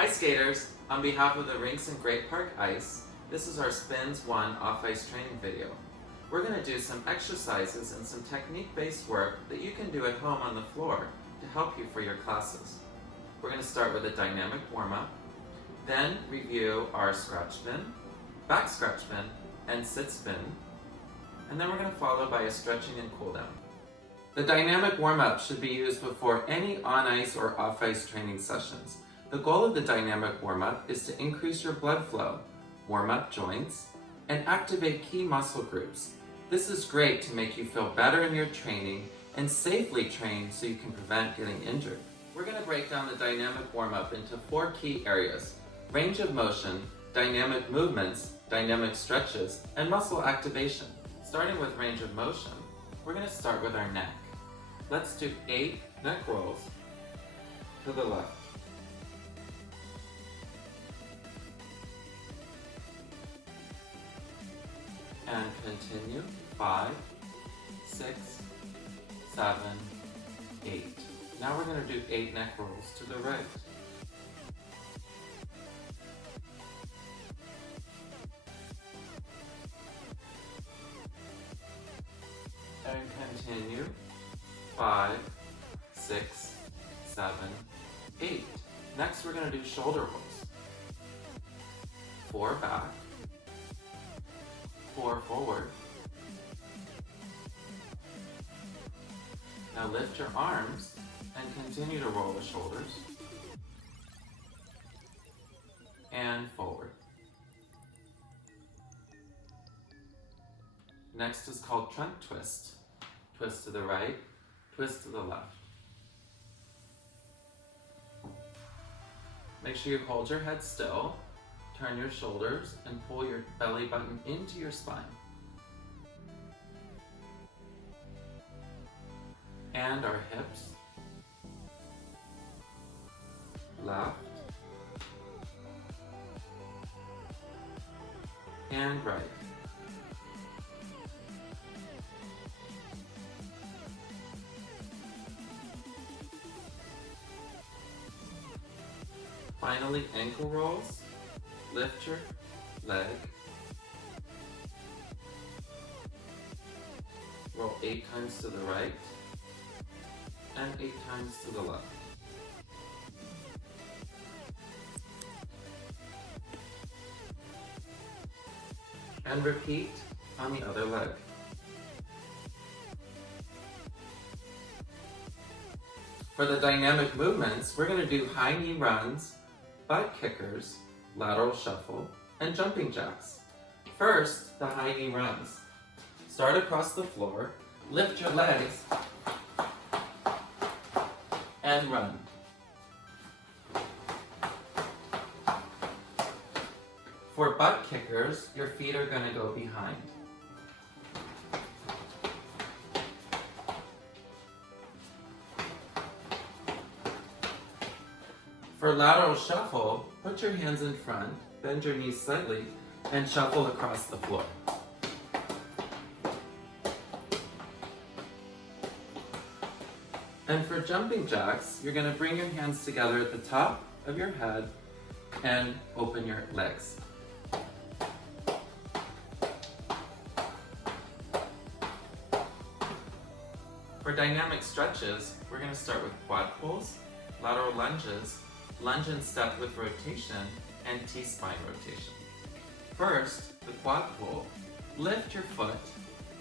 Hi skaters! On behalf of the Rinks and Great Park Ice, this is our Spins 1 off-ice training video. We're going to do some exercises and some technique-based work that you can do at home on the floor to help you for your classes. We're going to start with a dynamic warm-up, then review our scratch spin, back scratch spin, and sit spin, and then we're going to follow by a stretching and cool down. The dynamic warm-up should be used before any on-ice or off-ice training sessions. The goal of the dynamic warm-up is to increase your blood flow, warm up joints, and activate key muscle groups. This is great to make you feel better in your training and safely train so you can prevent getting injured. We're going to break down the dynamic warm-up into 4 key areas: range of motion, dynamic movements, dynamic stretches, and muscle activation. Starting with range of motion, we're going to start with our neck. Let's do 8 neck rolls to the left. And continue, 5, 6, 7, 8. Now we're going to do 8 neck rolls to the right. And continue, 5, 6, 7, 8. Next we're going to do shoulder rolls. 4 back, 4 forward. Now lift your arms and continue to roll the shoulders. And forward. Next is called trunk twist. Twist to the right, twist to the left. Make sure you hold your head still. Turn your shoulders and pull your belly button into your spine. And our hips. Left. And right. Finally, ankle rolls. Lift your leg, roll 8 times to the right, and 8 times to the left. And repeat on the other leg. For the dynamic movements, we're going to do high knee runs, butt kickers, lateral shuffle, and jumping jacks. First, the high knee runs. Start across the floor, lift your legs, and run. For butt kickers, your feet are going to go behind. For lateral shuffle, put your hands in front, bend your knees slightly, and shuffle across the floor. And for jumping jacks, you're going to bring your hands together at the top of your head and open your legs. For dynamic stretches, we're going to start with quad pulls, lateral lunges, lunge and step with rotation, and T-spine rotation. First, the quad pull. Lift your foot,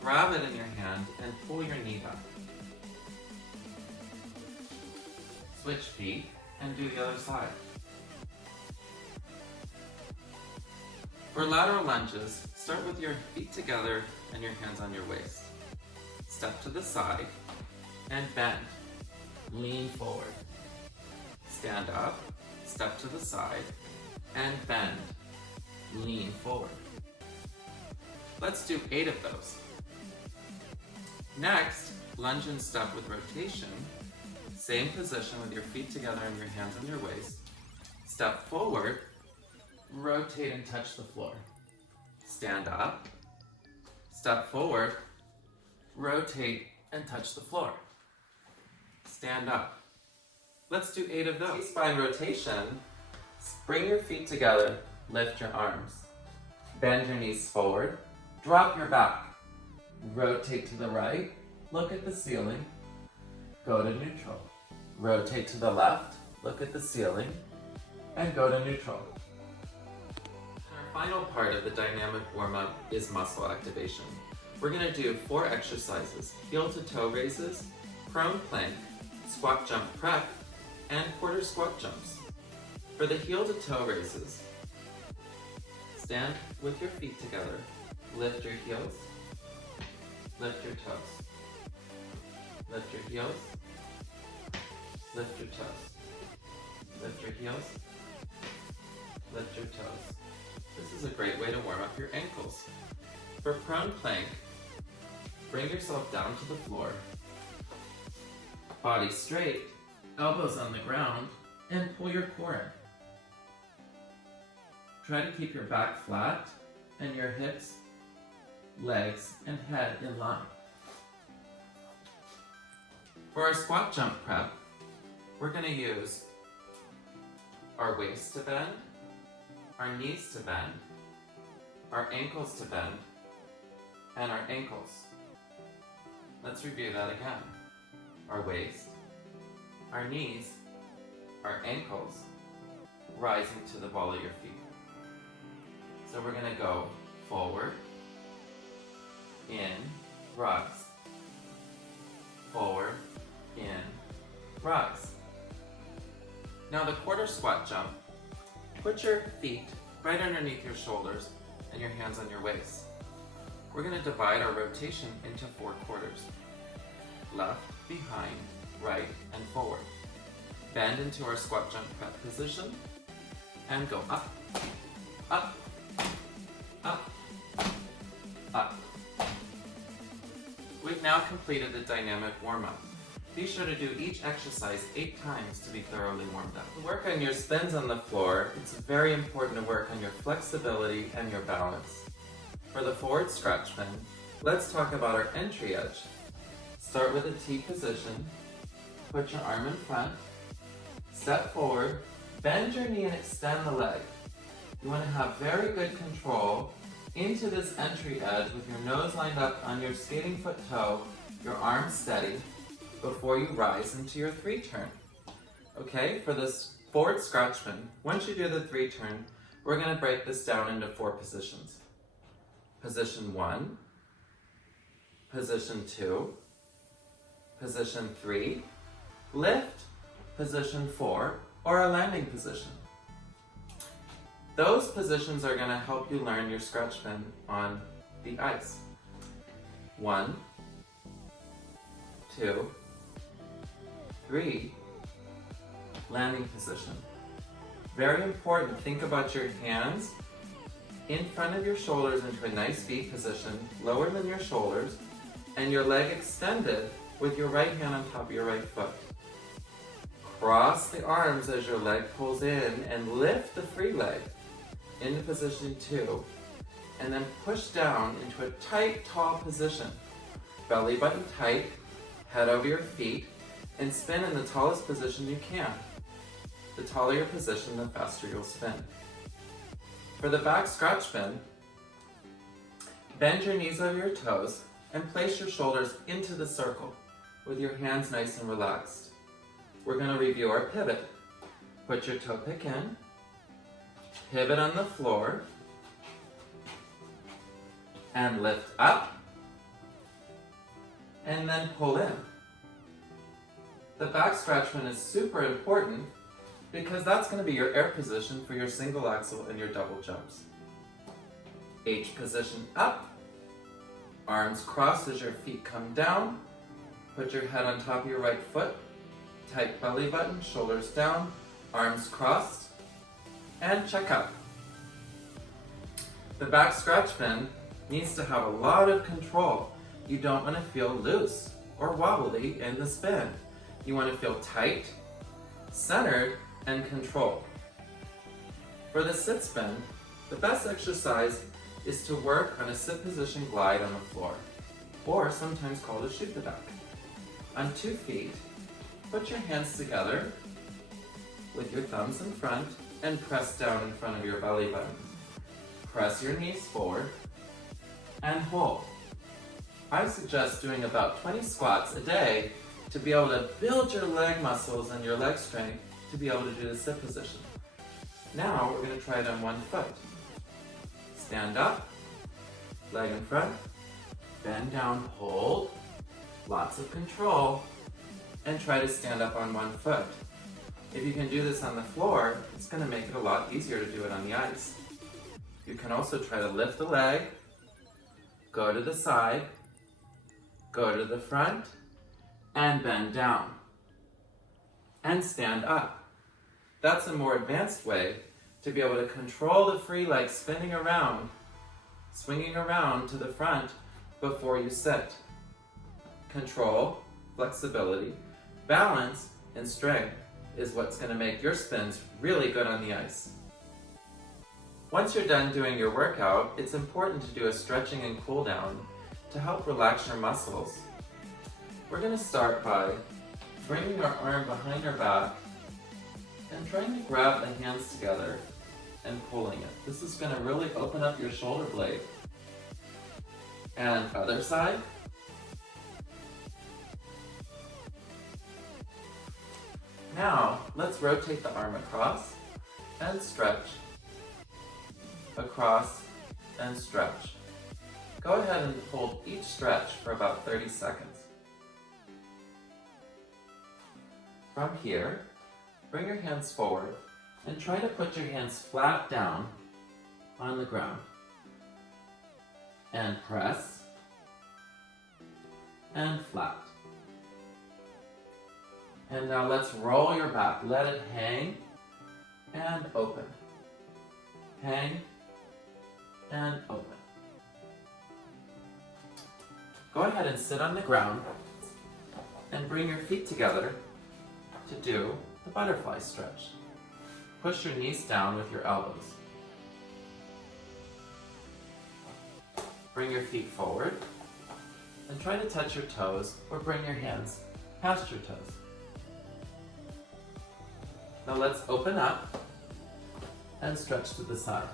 grab it in your hand, and pull your knee back. Switch feet and do the other side. For lateral lunges, start with your feet together and your hands on your waist. Step to the side and bend. Lean forward. Stand up, step to the side, and bend. Lean forward. Let's do 8 of those. Next, lunge and step with rotation. Same position with your feet together and your hands on your waist. Step forward, rotate and touch the floor. Stand up, step forward, rotate and touch the floor. Stand up. Let's do 8 of those. Spine rotation. Bring your feet together, lift your arms. Bend your knees forward, drop your back. Rotate to the right, look at the ceiling, go to neutral. Rotate to the left, look at the ceiling, and go to neutral. Our final part of the dynamic warm-up is muscle activation. We're going to do 4 exercises: heel to toe raises, prone plank, squat jump prep, and quarter squat jumps. For the heel to toe raises, stand with your feet together, lift your heels, lift your toes, lift your heels, lift your toes, lift your heels, lift your toes. This is a great way to warm up your ankles. For prone plank, bring yourself down to the floor, body straight, elbows on the ground, and pull your core in. Try to keep your back flat and your hips, legs, and head in line. For our squat jump prep, we're going to use our waist to bend, our knees to bend, our ankles to bend, and our ankles. Let's review that again. Our waist, our knees, our ankles, rising to the ball of your feet. So we're going to go forward, in, rise, forward, in, rise. Now the quarter squat jump, put your feet right underneath your shoulders and your hands on your waist. We're going to divide our rotation into 4 quarters. Left, behind, right, and forward. Bend into our squat jump prep position and go up, up, up, up. We've now completed the dynamic warm-up. Be sure to do each exercise 8 times to be thoroughly warmed up. To work on your spins on the floor, it's very important to work on your flexibility and your balance. For the forward scratch spin, let's talk about our entry edge. Start with a T position, put your arm in front, step forward, bend your knee and extend the leg. You want to have very good control into this entry edge with your nose lined up on your skating foot toe, your arms steady, before you rise into your 3 turn. Okay, for this forward scratch spin, once you do the 3 turn, we're going to break this down into 4 positions. Position 1, position 2, position 3, lift, position 4, or a landing position. Those positions are going to help you learn your scratch spin on the ice. 1, 2, 3, landing position. Very important, think about your hands in front of your shoulders into a nice V position, lower than your shoulders, and your leg extended with your right hand on top of your right foot. Cross the arms as your leg pulls in and lift the free leg into position 2, and then push down into a tight, tall position. Belly button tight, head over your feet, and spin in the tallest position you can. The taller your position, the faster you'll spin. For the back scratch spin, bend your knees over your toes and place your shoulders into the circle with your hands nice and relaxed. We're going to review our pivot. Put your toe pick in, pivot on the floor, and lift up, and then pull in. The back scratch spin is super important because that's going to be your air position for your single axel and your double jumps. H position up, arms crossed as your feet come down, put your head on top of your right foot, tight belly button, shoulders down, arms crossed, and check up. The back scratch spin needs to have a lot of control. You don't want to feel loose or wobbly in the spin. You want to feel tight, centered, and controlled. For the sit spin, the best exercise is to work on a sit position glide on the floor, or sometimes called a shoot the back. On 2 feet, put your hands together with your thumbs in front and press down in front of your belly button. Press your knees forward and hold. I suggest doing about 20 squats a day to be able to build your leg muscles and your leg strength to be able to do the sit position. Now we're going to try it on one foot. Stand up, leg in front, bend down, hold, lots of control, and try to stand up on one foot. If you can do this on the floor, it's going to make it a lot easier to do it on the ice. You can also try to lift the leg, go to the side, go to the front, and bend down. And stand up. That's a more advanced way to be able to control the free leg spinning around, swinging around to the front before you sit. Control, flexibility, balance, and strength is what's going to make your spins really good on the ice. Once you're done doing your workout, it's important to do a stretching and cool down to help relax your muscles. We're going to start by bringing our arm behind our back and trying to grab the hands together and pulling it. This is going to really open up your shoulder blade. And other side. Now, let's rotate the arm across and stretch. Across and stretch. Go ahead and hold each stretch for about 30 seconds. From here, bring your hands forward and try to put your hands flat down on the ground. And press and flat. And now let's roll your back. Let it hang and open. Hang and open. Go ahead and sit on the ground and bring your feet together to do the butterfly stretch. Push your knees down with your elbows. Bring your feet forward and try to touch your toes or bring your hands past your toes. Now let's open up and stretch to the side.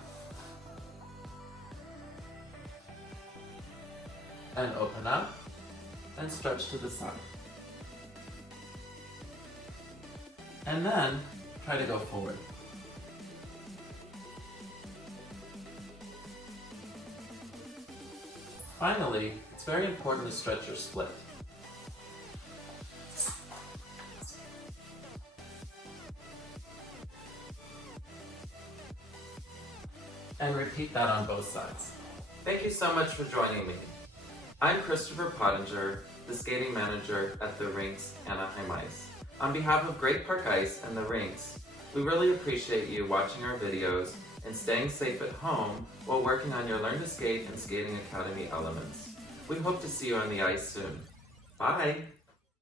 And open up and stretch to the side. And then try to go forward. Finally, it's very important to stretch your split. And repeat that on both sides. Thank you so much for joining me. I'm Christopher Pottenger, the skating manager at the Rinks Anaheim Ice. On behalf of Great Park Ice and the Rinks, we really appreciate you watching our videos and staying safe at home while working on your Learn to Skate and Skating Academy elements. We hope to see you on the ice soon. Bye!